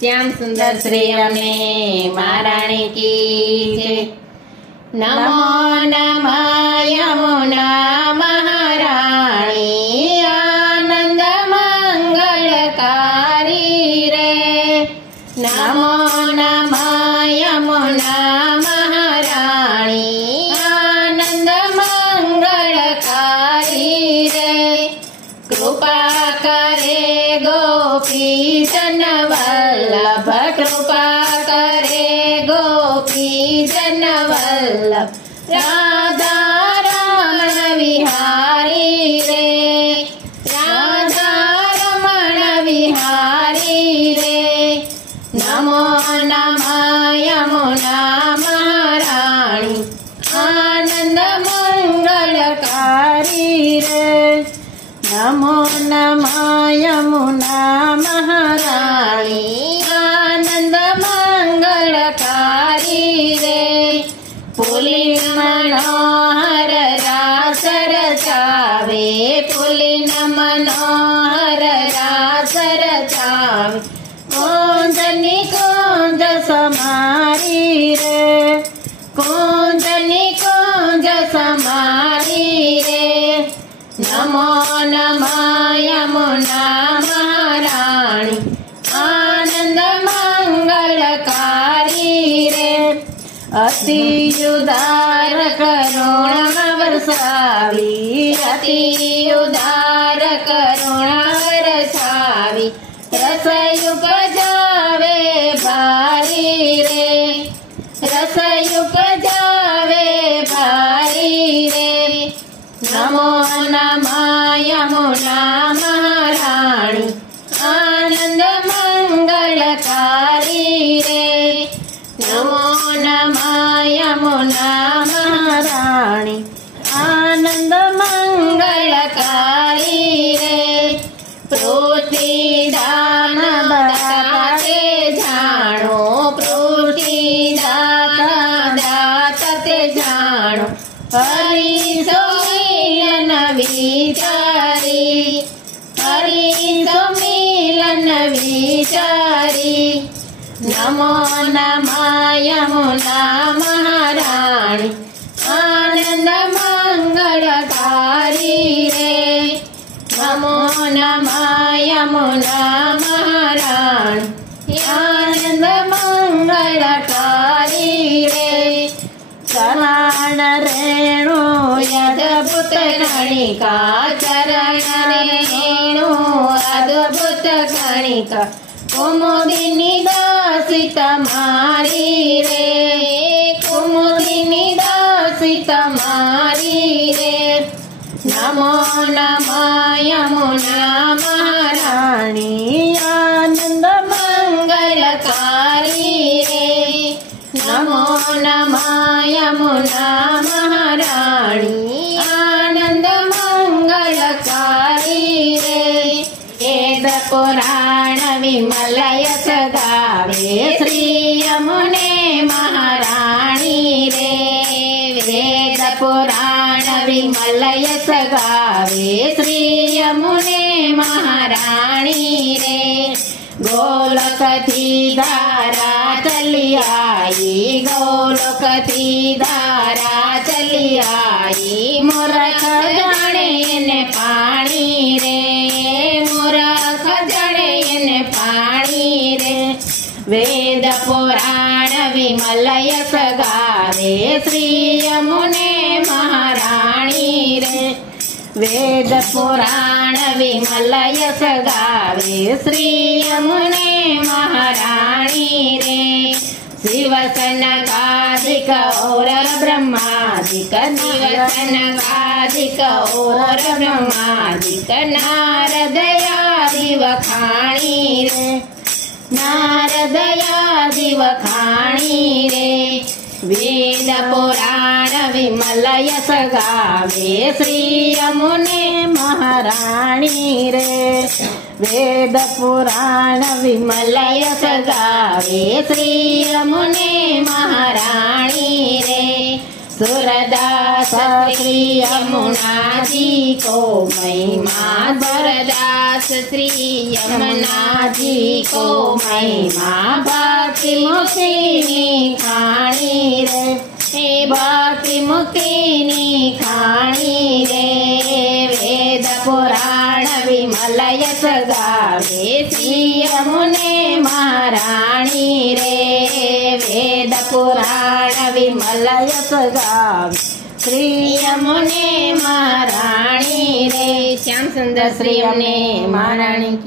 श्याम सुंदर श्री अम्मे महाराणी की जय। नमो नमः यमुना महाराणी आनंद मंगलकारी रे। नमो नमः यमुना महाराणी आनंद मंगलकारी रे। कृपा करे गोपी जन वल्लभ, कृपा करे गोपी जन वल्लभ। राधा रमण विहारी रे, राधा रमण विहारी रे। नमो नमः यमुना महाराणी आनंद मंगलकारी रे। नमो नमः यमुना महाराणी आनंद मंगलकारी रे। पुलिन मनोहर रास रचावे, पुलिन मनोहर रास रचावे। कुंजनी कुंज समारी रे, कुंजनी कुंज समारी रे। नमो नमः यमुना महाराणी आनंद मंगलकारी रे। अति उदार करुणा वर्षावी, अति उदार करुणा वर्षावी। रस उपजावे भारी रे, रस उपजावे भारी रे। नमो नमः यमुना महाराणी आनंद मंगलकारी रे। नमो नमः यमुना महाराणी आनंद मंगलकारी रे। प्रोति दान दाते जानो, प्रोति दाता दाते जानो। हरि मिलन विचारी, हरि मिलन विचारी। नमो नमः यमुना महाराणी आनंद मंगलकारी रे। नमो नमः यमुना महाराणी आनंद मंगलकारी रे। चरण रेणु अद्भुत गणिका, चरण रेणु अद्भुत गणिका। कुमुदिनी दासी तमारी रे, कुमुदिनी दासी तमारी रे। नमो नमः यमुना महाराणी आनंद मंगलकारी रे। नमो नमः यमुना महाराणी आनंद मंगलकारी रे। वेद पुराण विमल यश गावे श्री यमुने महाराणी रे। वेद पुराण विमल यश गावे श्री यमुने महाराणी रे। गोलोक थी धारा चली आई, गोलोक थी धारा चली आई। मूर्ख जाने ने पानी रे, मूर्ख जाने ने पानी रे। वेद पुराण विमल यश गावे श्री यमुने महाराणी रे। वेद पुराण विमल यश गावे श्री यमुने महाराणी रे। शिव सनकादिक और ब्रह्मादिक, शिव सनकादिक और ब्रह्मादिक। नारदयादि वखाणी रे, नारदयादि वखाणी रे। वेद पुराण विमल यश गावे श्री यमुने महाराणी रे। वेद पुराण विमल यश गावे श्री यमुने महाराणी रे। सुरदास श्री यमुना जी को महिमा, सुरदास व्यास श्री यमुना जी को महिमा भक्ति मुक्ति खाणी रे हे भक्ति मुक्ति खाणी रे वेद पुराण विमल यश गावे श्री यमुने महाराणी रे वेद पुराण विमल यश गावे श्री यमुने महाराणी रे श्याम सुंदर श्री यमुने महाराणी की